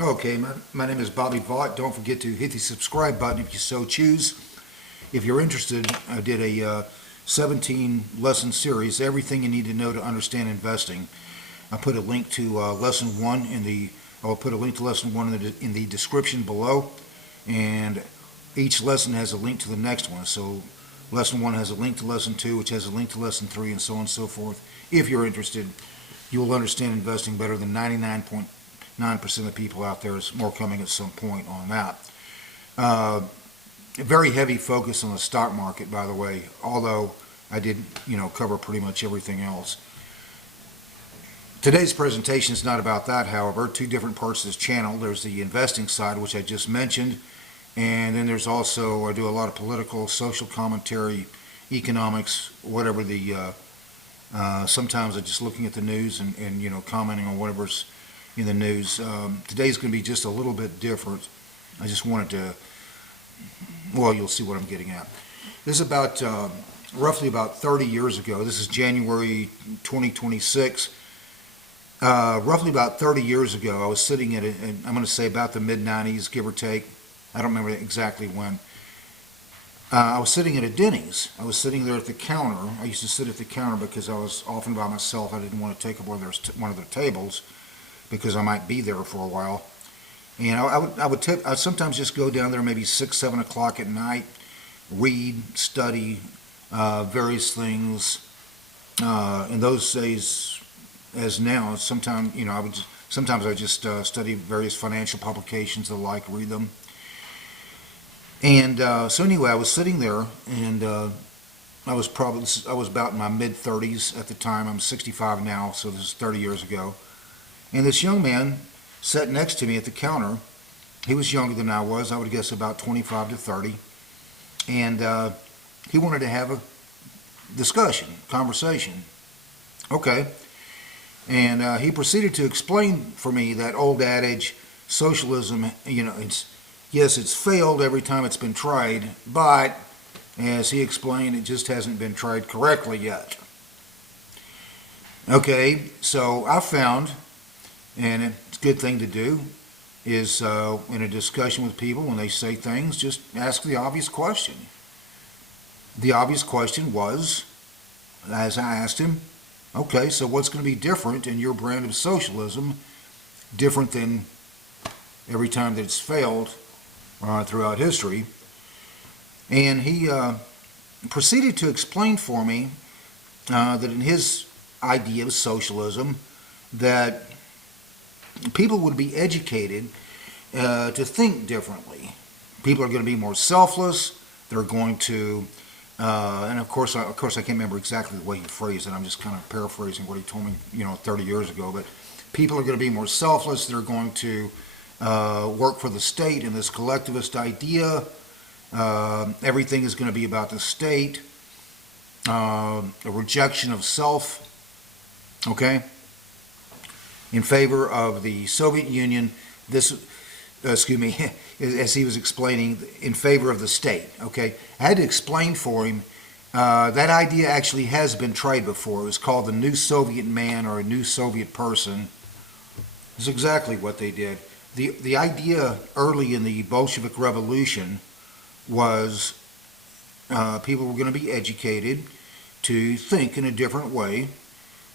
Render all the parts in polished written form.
Okay, my name is Bobby Vaught. Don't forget to hit the subscribe button if you so choose. If you're interested, I did a 17 lesson series, everything you need to know to understand investing. I put a link to lesson one I'll put a link to lesson one in the description below, and each lesson has a link to the next one. So lesson one has a link to lesson two, which has a link to lesson three, and so on and so forth. If you're interested, you will understand investing better than 99.9% of the people out there. Is more coming at some point on that. A very heavy focus on the stock market, by the way, although I did, cover pretty much everything else. Today's presentation is not about that, however. Two different parts of this channel. There's the investing side, which I just mentioned, and then there's also, I do a lot of political, social commentary, economics, whatever the, sometimes I'm just looking at the news and commenting on whatever's in the news. Today's going to be just a little bit different. I just wanted to, well, you'll see what I'm getting at. This is about, roughly about 30 years ago. This is January 2026. Roughly about 30 years ago, I was sitting at, I'm going to say about the mid-90s, give or take. I don't remember exactly when. I was sitting at a Denny's. I was sitting there at the counter. I used to sit at the counter because I was often by myself. I didn't want to take up one of their tables because I might be there for a while. And I would sometimes just go down there maybe 6, 7 o'clock at night, read, study various things. In those days, as now, sometimes I would just study various financial publications, the like, read them. And so anyway, I was sitting there, and I was about in my mid-30s at the time. I'm 65 now, so this is 30 years ago. And this young man sat next to me at the counter. He was younger than I was. I would guess about 25 to 30. And he wanted to have a conversation. Okay. And he proceeded to explain for me that old adage, socialism, it's failed every time it's been tried, but as he explained, it just hasn't been tried correctly yet. Okay, so I found, and it's a good thing to do, is in a discussion with people, when they say things, just ask the obvious question. The obvious question was, as I asked him, okay, so what's going to be different in your brand of socialism, different than every time that it's failed throughout history? And he proceeded to explain for me that in his idea of socialism, that people would be educated to think differently. People are going to be more selfless. They're going to, and of course, I can't remember exactly the way he phrased it. I'm just kind of paraphrasing what he told me, 30 years ago. But people are going to be more selfless. They're going to work for the state in this collectivist idea. Everything is going to be about the state. A rejection of self. Okay. In favor of the Soviet Union, as he was explaining, in favor of the state. Okay, I had to explain for him that idea actually has been tried before. It was called the New Soviet Man or a New Soviet Person. It's exactly what they did. The idea early in the Bolshevik Revolution was people were going to be educated to think in a different way,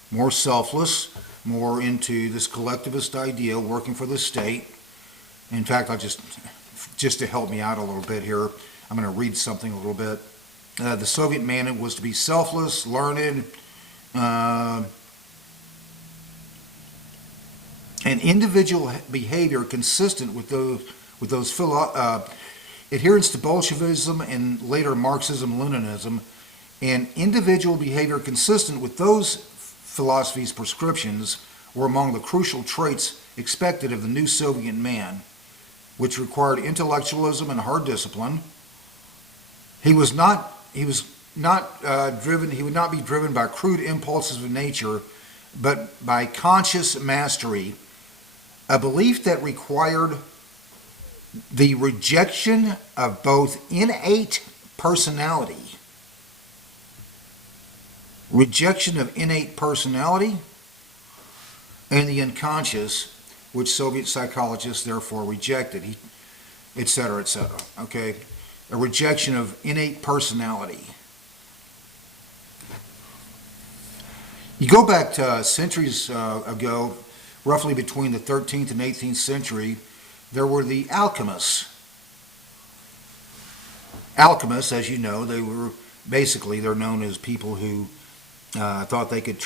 more selfless, more into this collectivist idea, working for the state. In fact, I'll just to help me out a little bit here, I'm going to read something a little bit. The Soviet man was to be selfless, learned, and individual behavior consistent with those adherence to Bolshevism and later Marxism-Leninism, and individual behavior consistent with those philosophy's prescriptions were among the crucial traits expected of the new Soviet man, which required intellectualism and hard discipline. He would not be driven by crude impulses of nature, but by conscious mastery, a belief that required the rejection of both innate personality and the unconscious, which Soviet psychologists therefore rejected, etc., etc. Okay, a rejection of innate personality. You go back to centuries ago, roughly between the 13th and 18th century, there were the alchemists. Alchemists, as you know, they're known as people who thought they could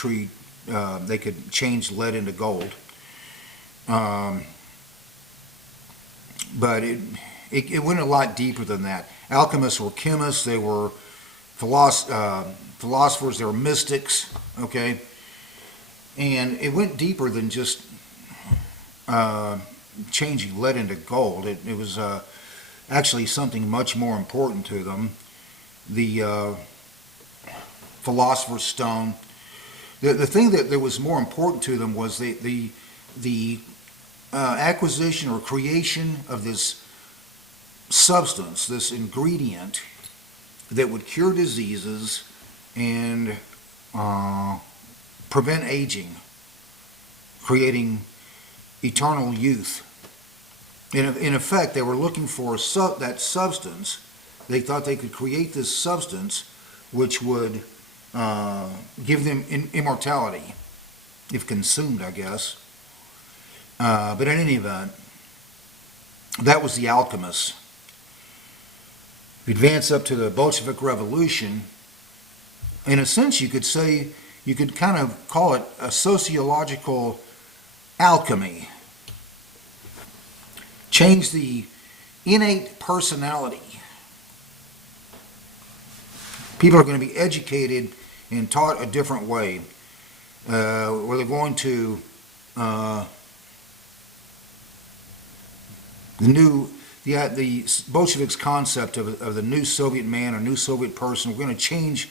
change lead into gold. But it went a lot deeper than that. Alchemists were chemists, they were philosophers, they were mystics, okay? And it went deeper than just changing lead into gold. It was actually something much more important to them. The philosopher's stone. The thing that was more important to them was the acquisition or creation of this substance, this ingredient that would cure diseases and prevent aging, creating eternal youth. In effect, they were looking for that substance. They thought they could create this substance which would give them immortality, if consumed, I guess. But in any event, that was the alchemists. We advance up to the Bolshevik Revolution. In a sense, you could kind of call it a sociological alchemy. Change the innate personality. People are going to be educated and taught a different way, where they're going to the Bolsheviks' concept of the new Soviet man or new Soviet person. We're going to change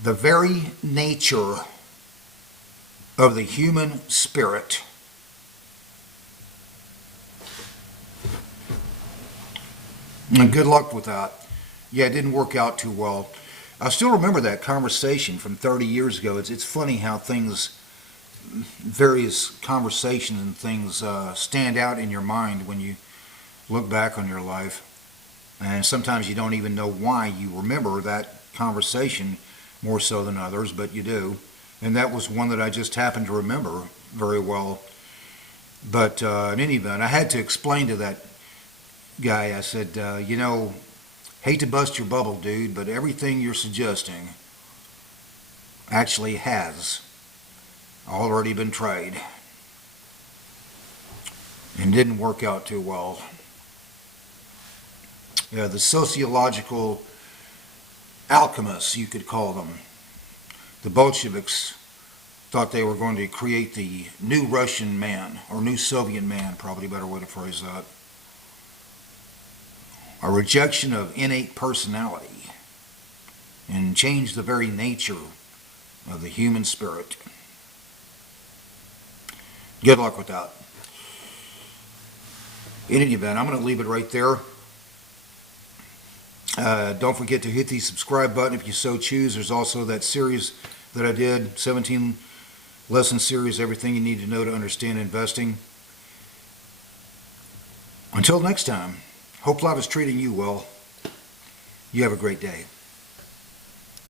the very nature of the human spirit. And good luck with that. Yeah, it didn't work out too well. I still remember that conversation from 30 years ago. It's funny how various conversations and things stand out in your mind when you look back on your life. And sometimes you don't even know why you remember that conversation more so than others, but you do. And that was one that I just happened to remember very well. But in any event, I had to explain to that guy, I said, hate to bust your bubble, dude, but everything you're suggesting actually has already been tried and didn't work out too well. Yeah, the sociological alchemists, you could call them. The Bolsheviks thought they were going to create the new Russian man, or new Soviet man, probably a better way to phrase that. A rejection of innate personality and change the very nature of the human spirit. Good luck with that. In any event, I'm going to leave it right there. Don't forget to hit the subscribe button if you so choose. There's also that series that I did, 17 lesson series, everything you need to know to understand investing. Until next time, hope life is treating you well. You have a great day.